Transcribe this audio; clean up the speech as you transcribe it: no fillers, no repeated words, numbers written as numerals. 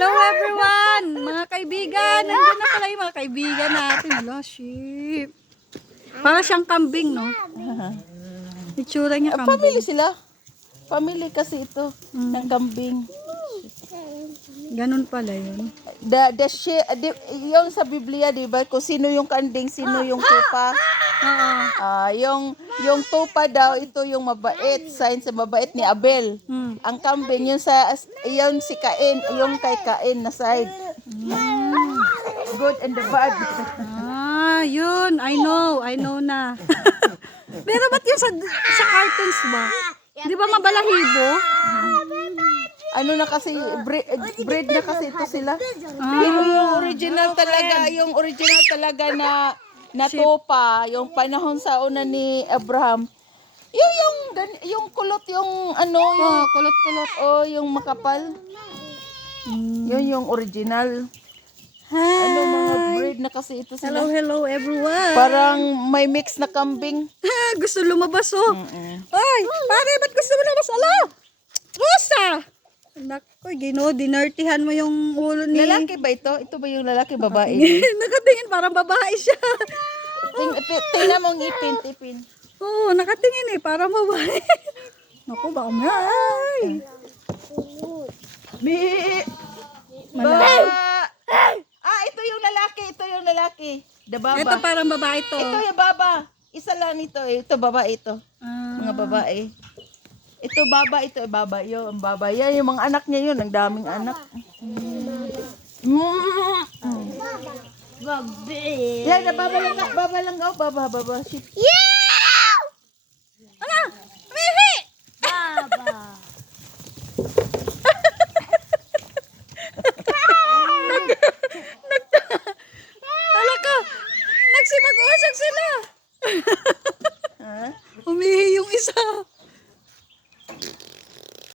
Hello everyone! Mga kaibigan! Nandiyan na pala yung mga kaibigan natin. Hello, sheep. Para siyang kambing, no? Itsura niya kambing. Family sila. Family kasi ito ng kambing. Ganun pala yun. Yung sa Biblia, di ba? Kung sino yung kanding, sino yung tupa. Oo. Yung tupa daw, ito yung mabait. Sign sa mabait ni Abel. Ang kambing, yun si Cain, yung kay Cain na side. Good and the bad. Yun. I know na. Pero ba't yung sa cartoons ba? Di ba mabalahibo? Ano na kasi, breed na kasi ito sila. Pero yung original talaga na tupa, yung panahon sa una ni Abraham, yung kulot, yung Kulot-kulot. yung makapal. Yun yung original. Hi. Mga breed na kasi ito sila. Hello everyone. Parang may mix na kambing. Gusto lumabas, oh. Ay, pare, ba't gusto mo lumabas? Ala! Rosa! Naku, dinertihan mo yung ulo ni... Lalaki ba ito? Ito ba yung lalaki, babae? Nakatingin, parang babae siya. Tingnan mo ang ipin. Oo, nakatingin parang babae. Naku, baka may... Ito yung lalaki. The baba. Ito parang babae to. Ito yung baba. Isa lang ito eh. Ito babae ito. Mga babae. Ito baba, ito baba. Yung baba. Yan yung mga anak niya yun. Ang daming anak. Babe. Yan, baba lang. Baba. Shit. Ano? Mihi! Baba. Hala ka! Nagsipag-usag sila!